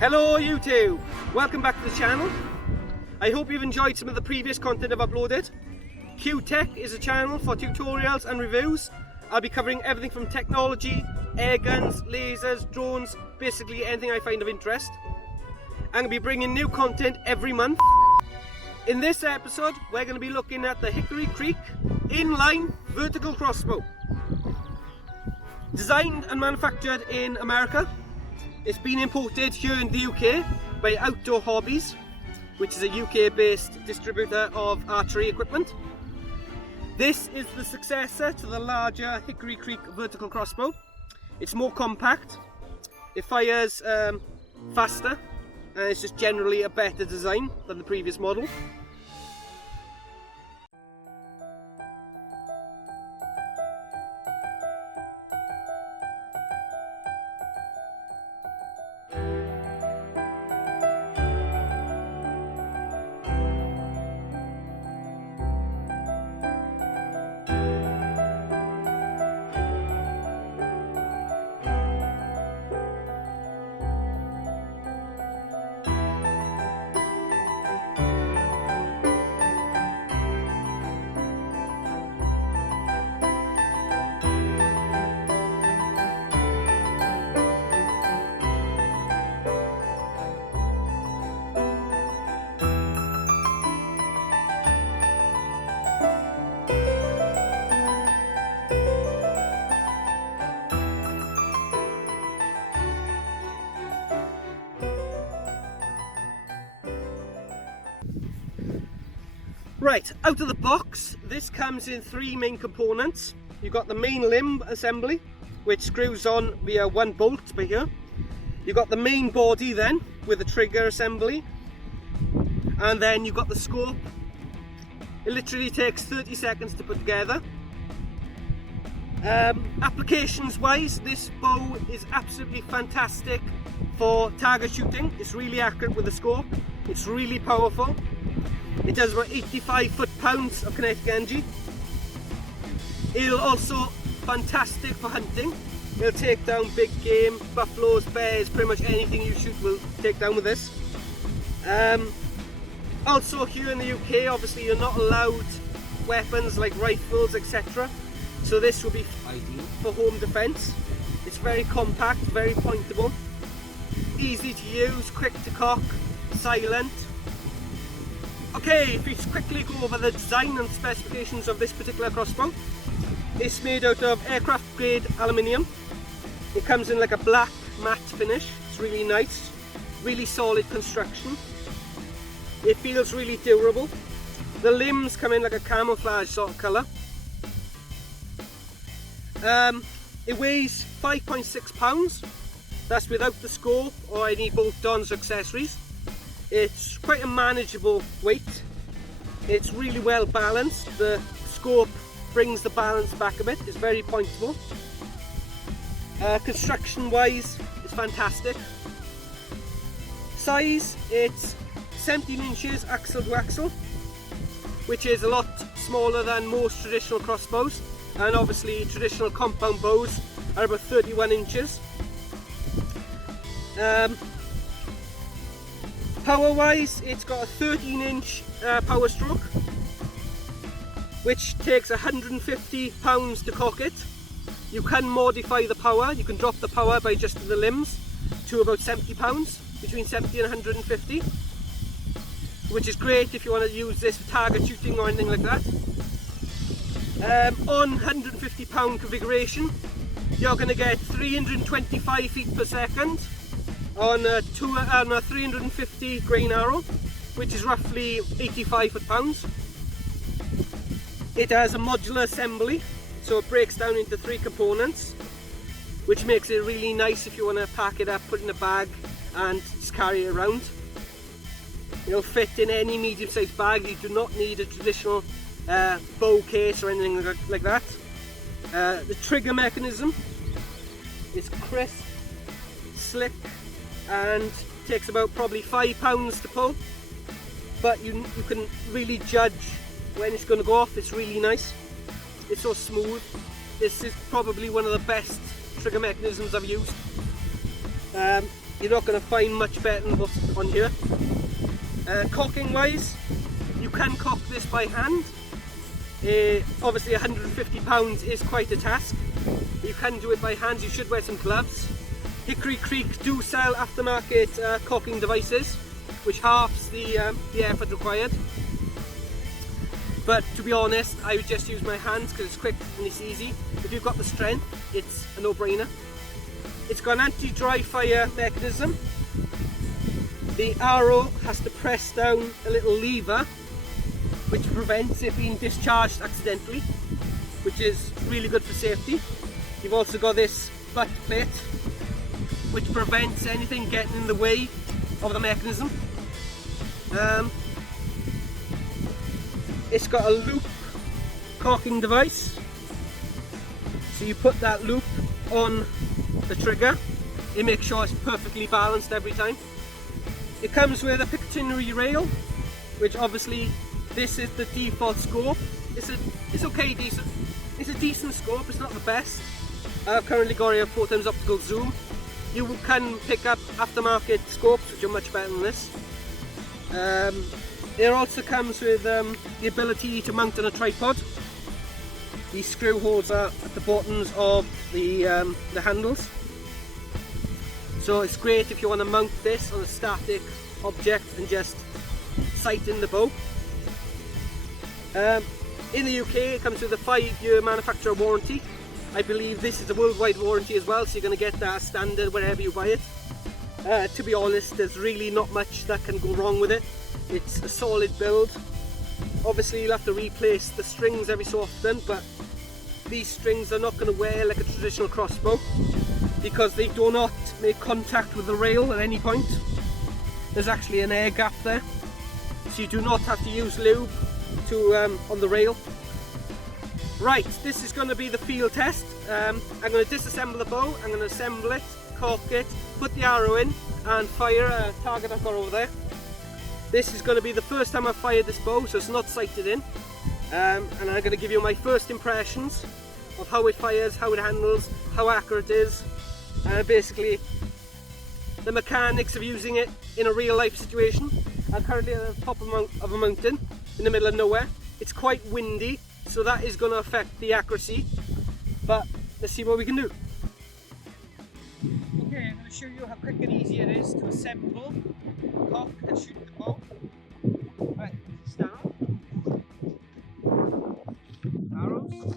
Hello YouTube! Welcome back to the channel. I hope you've enjoyed some of the previous content I've uploaded. Q-Tech is a channel for tutorials and reviews. I'll be covering everything from technology, air guns, lasers, drones, basically anything I find of interest. I'm going to be bringing new content every month. In this episode we're going to be looking at the Hickory Inline Vertical Crossbow. Designed and manufactured in America. It's been imported here in the UK by Outdoor Hobbies, which is a UK based distributor of archery equipment. This is the successor to the larger Hickory vertical crossbow. It's more compact, it fires faster, and it's just generally a better design than the previous model. Right, out of the box, this comes in three main components. You've got the main limb assembly, which screws on via one bolt by here. You've got the main body then, with the trigger assembly. And then you've got the scope. It literally takes 30 seconds to put together. Applications wise, this bow is absolutely fantastic for target shooting. It's really accurate with the scope. It's really powerful. It does about 85 foot-pounds of kinetic energy. It'll also fantastic for hunting. It'll take down big game, buffaloes, bears, pretty much anything you shoot will take down with this. Also here in the UK, obviously you're not allowed weapons like rifles, etc. So this will be ideal for home defence. It's very compact, very pointable, easy to use, quick to cock, silent. Okay, if we quickly go over the design and specifications of this particular crossbow. It's made out of aircraft grade aluminium. It comes in like a black matte finish. It's really nice, really solid construction. It feels really durable. The limbs come in like a camouflage sort of colour. It weighs 5.6 pounds. That's without the scope or any bolt-ons or accessories. It's quite a manageable weight. It's really well balanced. The scope brings the balance back a bit. It's very pointable. Construction wise, it's fantastic. Size, it's 17 inches axle to axle, which is a lot smaller than most traditional crossbows, and obviously traditional compound bows are about 31 inches. Power wise, it's got a 13-inch power stroke, which takes 150 pounds to cock it. You can modify the power, you can drop the power by adjusting the limbs to about 70 pounds, between 70 and 150, which is great if you want to use this for target shooting or anything like that. On 150 pound configuration, you're going to get 325 feet per second on a 350 grain arrow, which is roughly 85 foot-pounds. It has a modular assembly, so it breaks down into three components, which makes it really nice if you want to pack it up, put it in a bag and just carry it around. It'll fit in any medium-sized bag. You do not need a traditional bow case or anything like that. The trigger mechanism is crisp, slick, and takes about probably 5 pounds to pull, but you can really judge when it's going to go off. It's really nice. It's so smooth. This is probably one of the best trigger mechanisms I've used. you're not going to find much better than what's on here. Cocking wise, you can cock this by hand. Obviously £150 is quite a task. You can do it by hand, you should wear some gloves. Hickory Creek do sell aftermarket cocking devices, which halves the effort required. But to be honest, I would just use my hands because it's quick and it's easy. If you've got the strength, it's a no-brainer. It's got an anti-dry fire mechanism. The arrow has to press down a little lever which prevents it being discharged accidentally, which is really good for safety. You've also got this butt plate which prevents anything getting in the way of the mechanism. It's got a loop cocking device, so you put that loop on the trigger, it makes sure it's perfectly balanced every time. It comes with a Picatinny rail, which obviously this is the default scope. It's okay, decent. It's a decent scope, it's not the best. I've currently got a 4x optical zoom. You can pick up aftermarket scopes which are much better than this. It also comes with the ability to mount on a tripod. These screw holes are at the bottoms of the handles. So it's great if you want to mount this on a static object and just sight in the bow. In the UK it comes with a 5-year manufacturer warranty. I believe this is a worldwide warranty as well, so you're going to get that standard wherever you buy it. To be honest, there's really not much that can go wrong with it. It's a solid build. Obviously you'll have to replace the strings every so often, but these strings are not going to wear like a traditional crossbow because they do not make contact with the rail at any point. There's actually an air gap there, so you do not have to use lube on the rail. Right, this is going to be the field test. I'm going to disassemble the bow, I'm going to assemble it, cock it, put the arrow in and fire a target I've got over there. This is going to be the first time I've fired this bow, so it's not sighted in. And I'm going to give you my first impressions of how it fires, how it handles, how accurate it is, and basically the mechanics of using it in a real life situation. I'm currently at the top of a mountain in the middle of nowhere. It's quite windy, so that is going to affect the accuracy, but let's see what we can do. Okay, I'm going to show you how quick and easy it is to assemble, cock and shoot the bow. Right, stand arrows.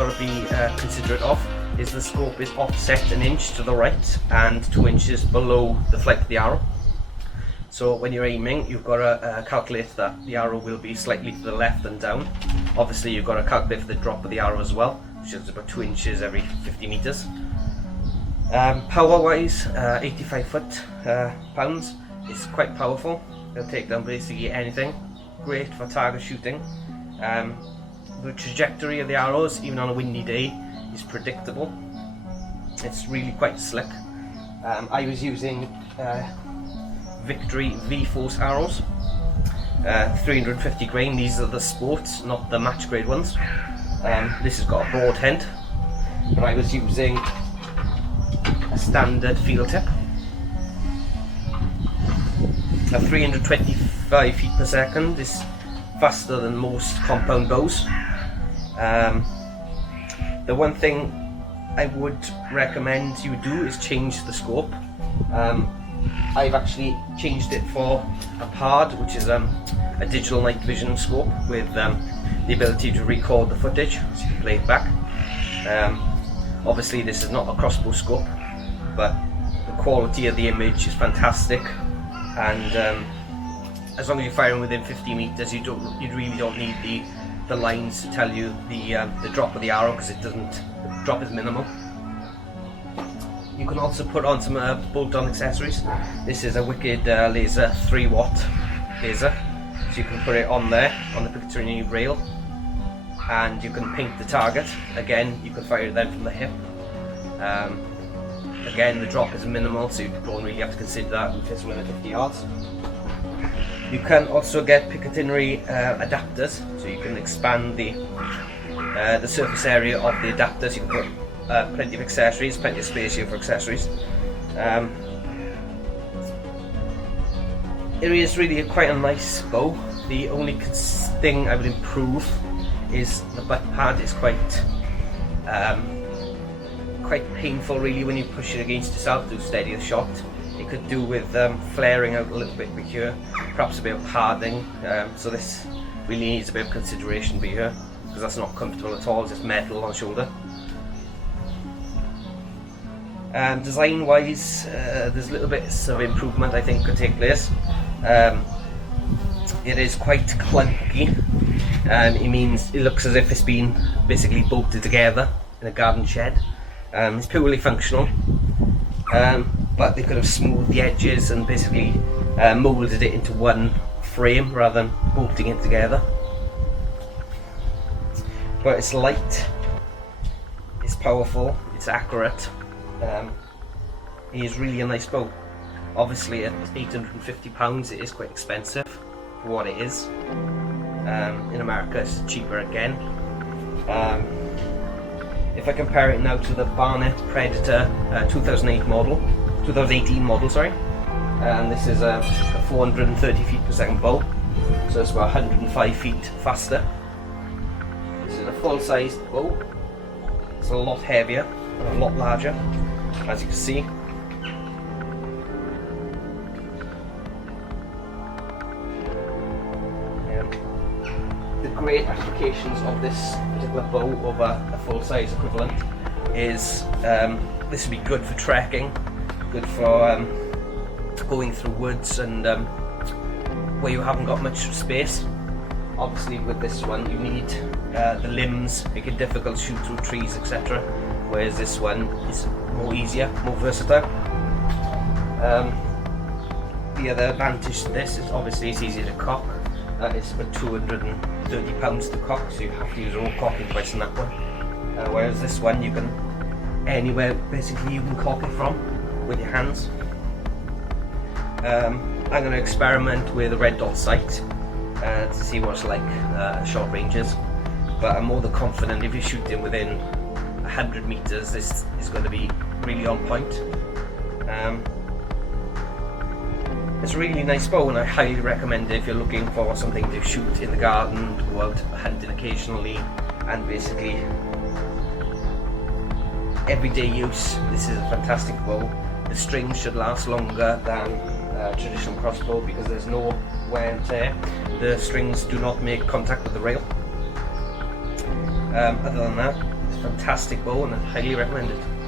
got to be considerate of is the scope is offset 1 inch to the right and 2 inches below the flight of the arrow. So when you're aiming, you've got to calculate that the arrow will be slightly to the left and down. Obviously you've got to calculate for the drop of the arrow as well, which is about 2 inches every 50 meters. Power wise, 85 foot-pounds. It's quite powerful. It'll take down basically anything. Great for target shooting. The trajectory of the arrows, even on a windy day, is predictable. It's really quite slick. I was using Hickery V-Force arrows, 350 grain. These are the sports, not the match grade ones. This has got a broad head, but I was using a standard field tip. At 325 feet per second is faster than most compound bows. The one thing I would recommend you do is change the scope. I've actually changed it for a PARD, which is a digital night vision scope with the ability to record the footage, so you can play it back. Obviously this is not a crossbow scope, but the quality of the image is fantastic, and as long as you're firing within 50 meters, you really don't need the lines to tell you the drop of the arrow, because the drop is minimal. You can also put on some bolt-on accessories. This is a wicked laser 3-watt laser, so you can put it on there on the Picatinny rail, and you can paint the target. Again, you can fire it then from the hip. Again, the drop is minimal, so you don't really have to consider that if it's within 50 yards. You can also get Picatinny adapters, so you can expand the surface area of the adapters. You can put plenty of accessories, plenty of space here for accessories. It is really quite a nice bow. The only thing I would improve is the butt pad. It's quite painful really when you push it against yourself to steady the shot. It could do with flaring out a little bit back here, perhaps a bit of padding, so this really needs a bit of consideration back here, because that's not comfortable at all. It's just metal on the shoulder. Design wise, there's little bits of improvement I think could take place. It is quite clunky, and it looks as if it's been basically bolted together in a garden shed. It's purely functional, but they could have smoothed the edges and basically moulded it into one frame rather than bolting it together. But it's light, it's powerful, it's accurate. It is really a nice bow. Obviously at £850 it is quite expensive for what it is. In America it's cheaper again. If I compare it now to the Barnett Predator 2018 model, sorry, and this is a 430 feet per second bow, so it's about 105 feet faster. This is a full-sized bow. It's a lot heavier and a lot larger, as you can see. The great applications of this particular bow over a full-size equivalent is this would be good for trekking, good for going through woods and where you haven't got much space. Obviously with this one you need the limbs, make it difficult to shoot through trees, etc. Whereas this one is more easier, more versatile. The other advantage to this is obviously it's easier to cock. It's about £230 to cock, so you have to use your own cocking device on that one. Whereas this one you can, anywhere basically you can cock it from with your hands. I'm going to experiment with a red dot sight to see what it's like short ranges, but I'm more than confident if you're shooting within 100 meters this is going to be really on point. It's a really nice bow and I highly recommend it if you're looking for something to shoot in the garden, to go out hunting occasionally, and basically everyday use. This is a fantastic bow. The strings should last longer than a traditional crossbow because there's no wear and tear. The strings do not make contact with the rail. Other than that, it's Fantastic bow and I highly recommend it.